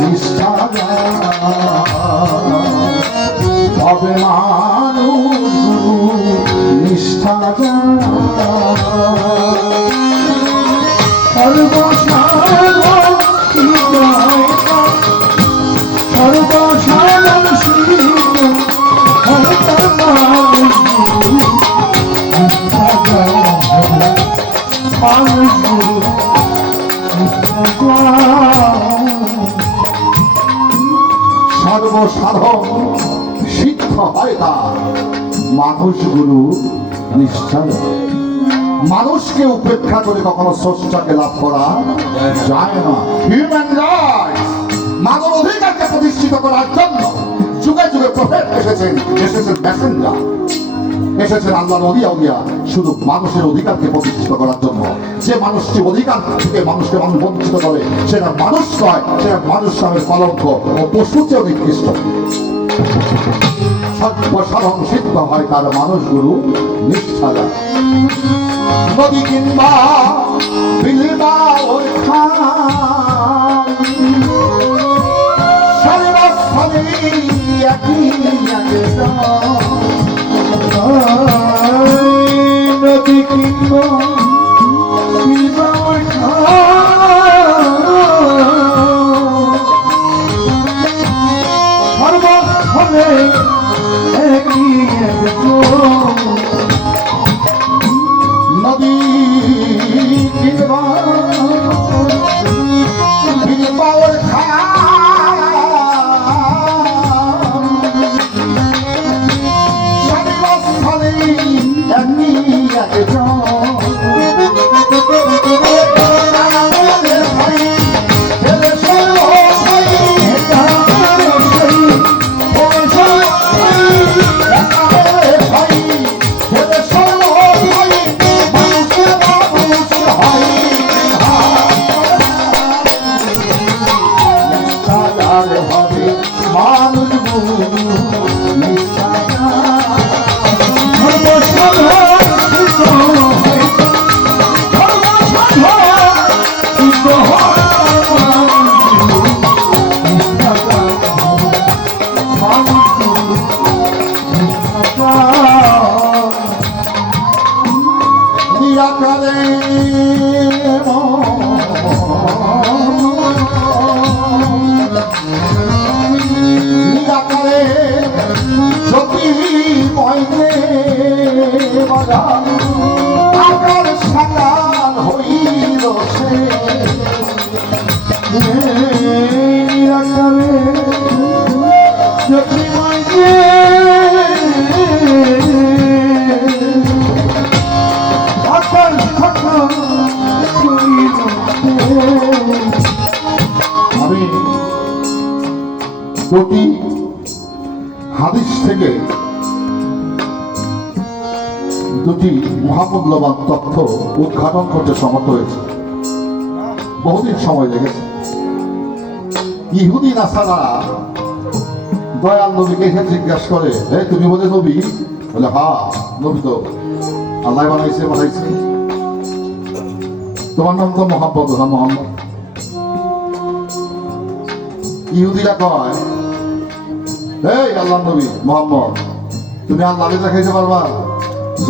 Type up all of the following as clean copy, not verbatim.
নিষ্ঠা হবে মানুষ গুরু নিষ্ঠা সর্বসাধন সিদ্ধ হয় তার মানুষ গুরু নিশ্চয়। মানুষকে উপেক্ষা করে কখনো স্রষ্টাকে লাভ করা যায় না। হিউম্যান রাইটস, মানব অধিকারকে প্রতিষ্ঠিত করার জন্য যুগে যুগে প্রফেট এসেছেন মেসেঞ্জার এসেছেন, আল্লাহ নবী আউলিয়া শুধু মানুষের অধিকারকে প্রতিষ্ঠিত করার জন্য। যে মানুষটি অধিকার থেকে মানুষকে মানুষ বঞ্চিত করে সেটা মানুষ নয়, সেটা মানুষ নামের কলঙ্ক ও পশুর চেয়েও নিকৃষ্ট। সর্বসাধন সিদ্ধ হয় তার মানুষ গুরু নিষ্ঠা। নদী কিংবা বিলবা নদী কিংবা সর্বস্থলে নদী কিংবা বিলবাওর সর্বস্থলে আকার সাকার হইল সে আমি প্রতি হাদিস থেকে দুটি মহামূল্যবান তথ্য উদ্ঘাটন করতে সমর্থ হয়েছে। বহুদিন সময় লেগেছে। ইহুদি নাসারা দয়াল নবীকে এসে জিজ্ঞাসা করে, হে তুমি বলে নবী? বলে হ্যাঁ নবী তো আল্লাহ বানাইছে। তোমার নাম তো মোহাম্মদ। হ্যাঁ মোহাম্মদ। ইহুদিরা কয়, এই আল্লাহ নবী মোহাম্মদ, তুমি আল্লাহকে দেখাইতে পারবা?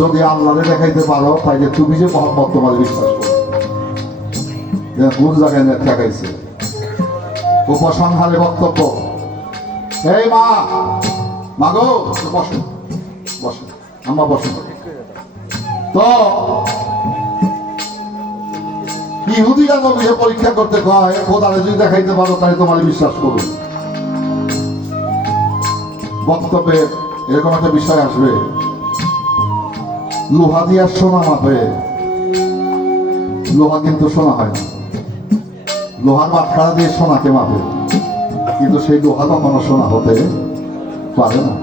যদি আল্লাহরে দেখাইতে পারো তাইলে তুমি যে মোহাম্মদ তোমার বিশ্বাস করো। কোন জায়গায় দেখাইছে উপসংহারে বক্তব্য, এই মা গো বসো বসো আম্মা বসো। তো ইহুদিরা নবীকে পরীক্ষা করতে কয়, খোদারে যদি দেখাইতে পারো তাহলে তোমার বিশ্বাস করো। বক্তব্যে এরকম একটা বিষয় আসবে, লোহা দিয়ে সোনা মাপে, লোহা কিন্তু সোনা হয় না। লোহার বাটখারা দিয়ে সোনাকে মাপে, কিন্তু সেই লোহা কখনো সোনা হতে পারে না।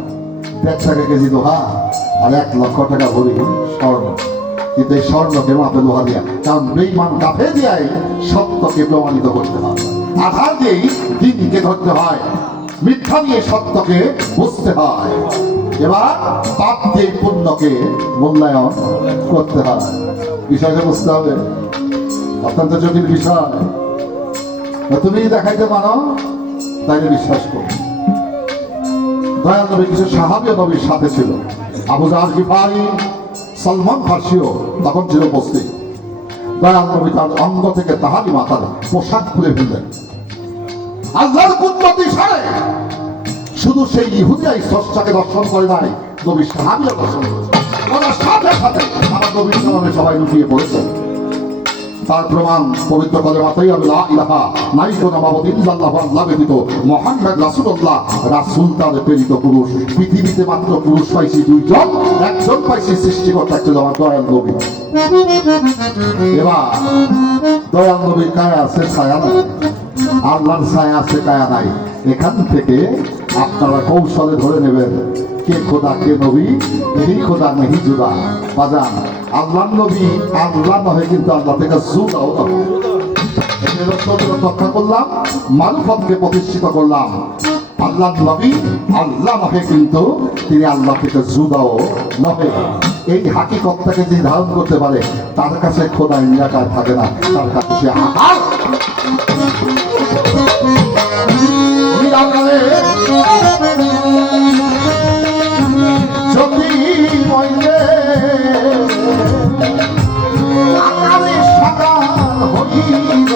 1.5 টাকা কেজি লোহা আর 1 লক্ষ টাকা ভরি স্বর্ণ, কিন্তু এই স্বর্ণকে মাপে লোহা দিয়া। কারণ বেঈমান কাফের দিয়াই সত্যকে প্রমাণিত করতে হয়, আধার দিয়েই দিনকে ধরতে হয়, মিথ্যা দিয়ে সত্যকে বুঝতে হয়। এবার পাপ দিয়ে পুণ্যকে মূল্যায়ন করতে হয়। বিষয়টা বুঝতে হবে, অত্যন্ত জটিল বিষয়। তুমি দেখাইতে পারো তাইলে বিশ্বাস করুন। দয়াল নবী কিছু সাহাবীও নবীর সাথে ছিল। আবু জাহল গিফারি, সালমান ফার্সিও তখন ছিল উপস্থিত। দয়াল নবী তার অঙ্গ থেকে তাহারি মাথার পোশাক খুলে ফেললেন। আল্লাহর কুদরতি ইশারে শুধু সেই ইহুদিয়াই স্রষ্টাকে দর্শন করে নাই, নবীর সাহাবীও দর্শন করেছে। ওরা সাথে সাথে আমার নবীর সামনে সবাই লুটিয়ে পড়েছে। তার প্রমাণ পবিত্র কলেমাতেই আমি লা ইলাহা নাই কোন মাবুদ ইল্লাল্লাহু আল্লাহ ব্যতীত মুহাম্মদ রাসূলুল্লাহ, রাসূল তার প্রেরিত পুরুষ। পৃথিবীতে মাত্র পুরুষ পাইছি দুইজন, একজন পাইছি সৃষ্টিকর্তা ছিল আমার দয়াল নবী। এবার দয়াল নবীর কায়া আছে, ছায়া নাই। আল্লাহর ছায়া আছে, কায়া নাই। এখান থেকে আপনারা কৌশলে ধরে নেবেন কে খোদা কে নবী। এই খোদা নেই জুদা বাজান। আল্লাহ নবী আল্লাহ নয়, কিন্তু আল্লাহ থেকে জুদাও নয়। রক্ষা করলাম, মারুফতকে প্রতিষ্ঠিত করলাম। আল্লাহ নবী আল্লাহ নহে, কিন্তু তিনি আল্লাহ থেকে জুদাও নহে। এই হাকিকতটাকে যিনি ধারণ করতে পারে তার কাছে খোদা নিরাকার থাকে না, তার কাছে সে আহার নিরাকারে যদি মইলে আকারে সাকার হইল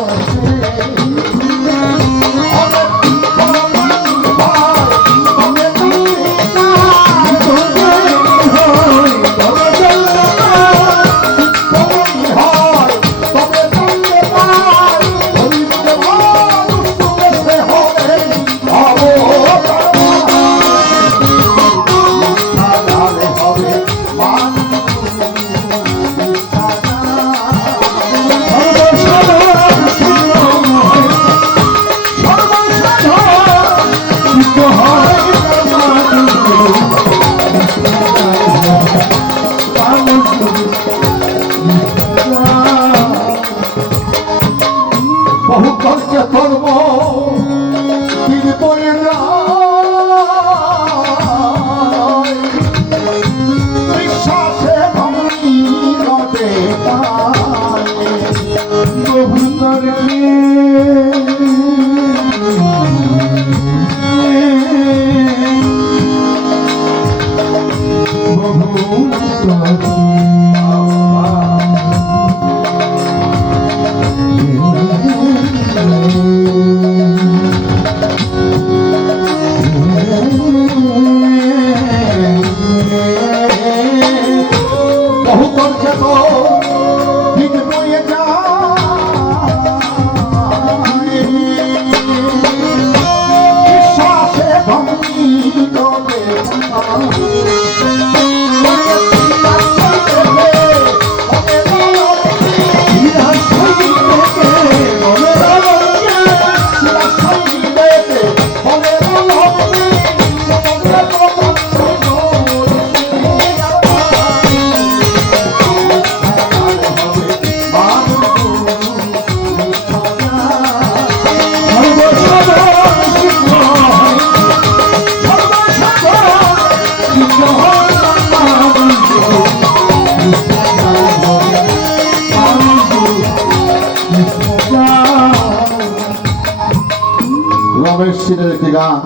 রমেশ সিনের একটি গান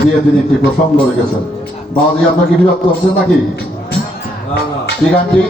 দিয়ে তিনি একটি প্রসঙ্গ রেখেছেন। বাবাজি আপনার কি বিরক্ত হচ্ছেন নাকি? কি গানটি?